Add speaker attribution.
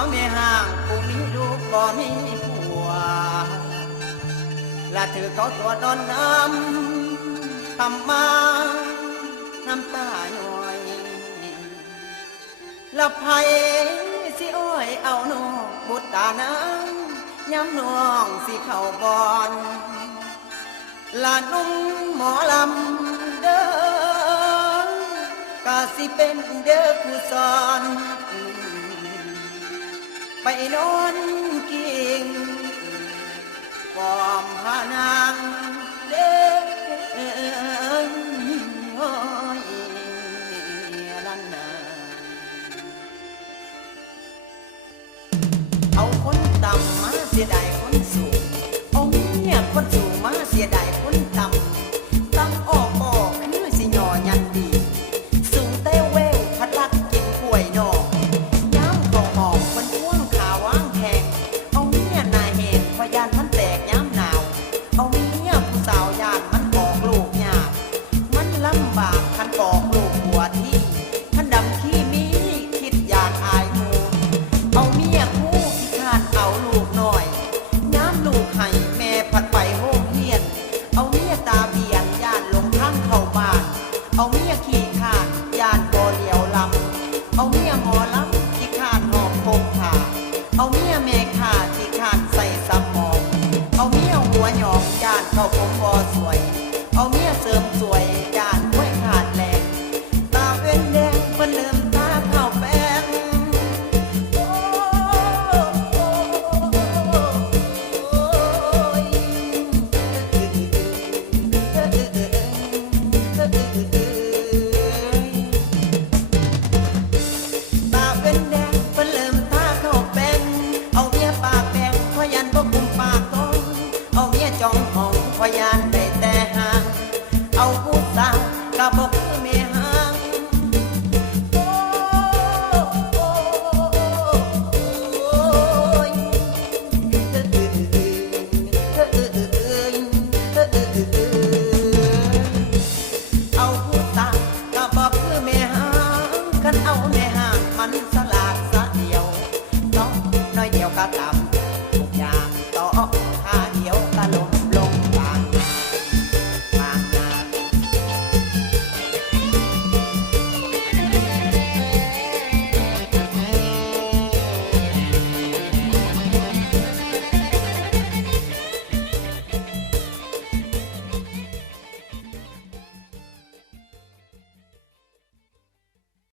Speaker 1: าวแม่ห่างผู้มีลูกบ่มีผัวและถือเขาตัวดอนน้ำทำมาน้ำตาหน่อยละไผสิอ้อยเอานองบุตรตานังย้ำน้องสิเข้าบอนละนุ่มหมอลำเด้อกะสิเป็นเด้อผู้สอน ไปนอนกิ่งความหานางเด้อ I wanna